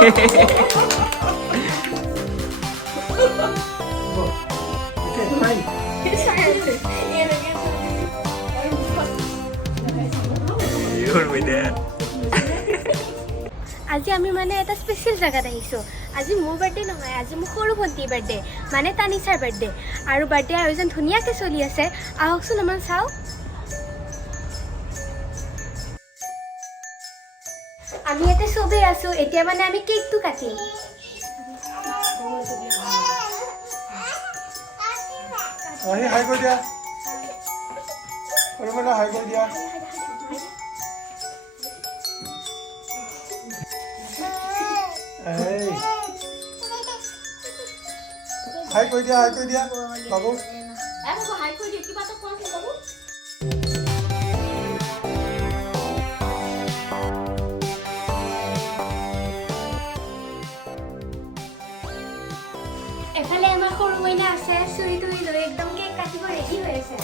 Okay, fine. You're with that. আজি আমি মানে এটা স্পেচিয়েল জেগাত আহিছোঁ। আজি মোৰ বাৰ্থডে নহয়, আজি মোৰ সৰু ভণ্টিৰ বাৰ্থডে, মানে তানিছাৰ বাৰ্থডে। আৰু বাৰ্থডে আয়োজন ধুনীয়াকৈ চলি আছে। আহকচোন আমাৰ চাওঁ। আমি ইয়াতে চবেই আছোঁ। এতিয়া মানে আমি কেকটো কাটিম। হাই কৰি দিয়া। হাই কৰি দিয়া। হাই কৰি দিয়া বাবু। এফালে আমাৰ সৰু মইনা আছে, চুৰি তুৰি লৈ একদম কেক কাটিব ৰেডি হৈ আছে।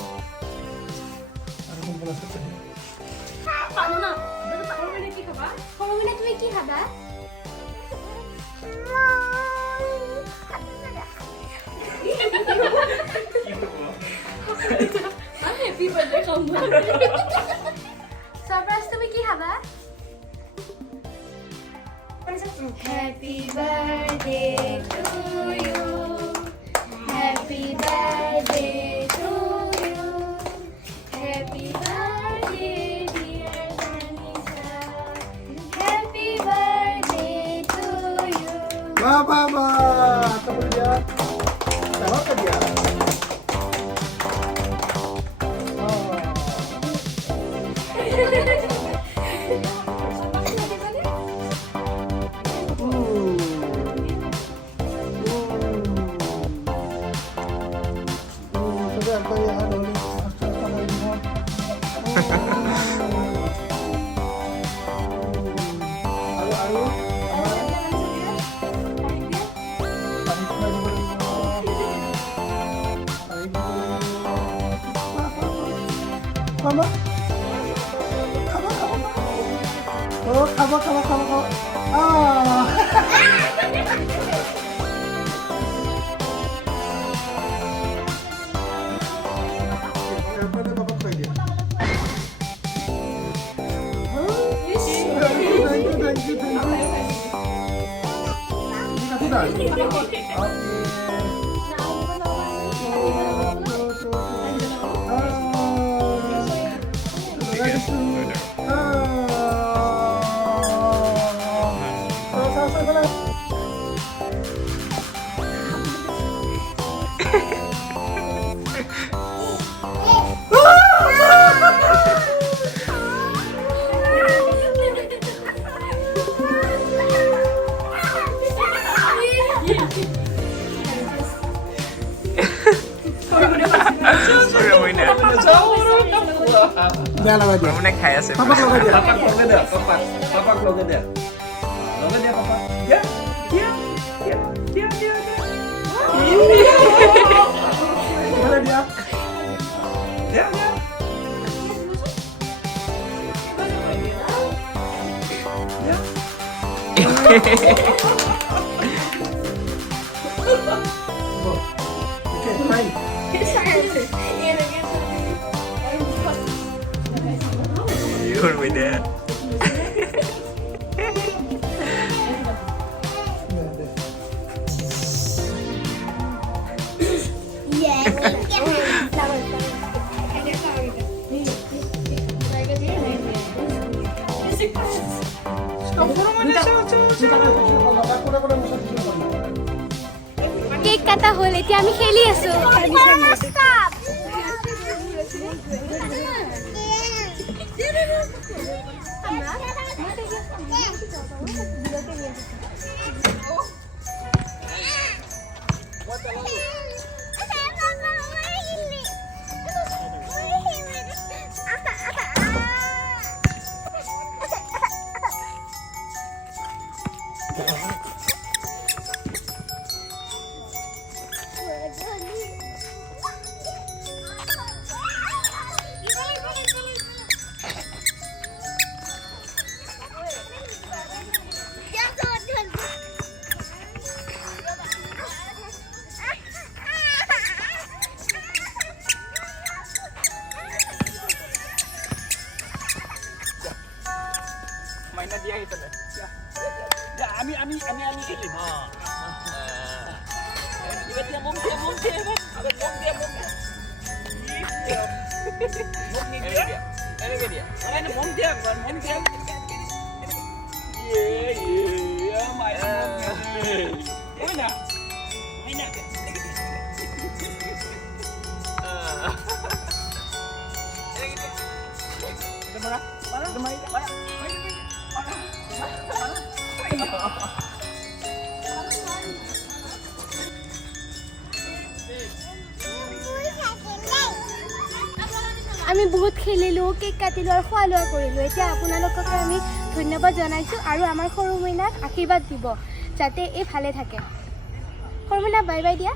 সৰু মইনা তুমি কি খাবা? Surprise তুমি কি খাবা? Happy birthday to you. Happy birthday to you. Happy birthday dear Tanisha. Happy birthday to you. Mama, kamu dia. Tahu ke dia? Mama, kamu. Oh, kamu. Ah. Pada bapak kau dia. Thank you. Ini kasih dah. Jangan lagi dia. Kamu kaya sih. Papa lagi dia. Papa lagi dia. Lagi dia papa. Ya. Mana dia? Ya. Okay, fine. You're with that. Cake কাটা হল, এতিয়া আমি খেলি আছো। Ani ini. Iba dia mom dia. Abang mom dia. Mom ni dia. Ini dia. Ini mom dia, bukan mom dia. Iya, main mom. Mana? আমি বহুত খেলিলোঁ, cake কাটিলোঁ আৰু খোৱা লোৱা কৰিলোঁ। এতিয়া আপোনালোকক আমি ধন্যবাদ জনাইছোঁ আৰু আমাৰ সৰু মইনাক আশীৰ্বাদ দিব যাতে এই ভালে থাকে। সৰু মইনা বাই বাই দিয়া।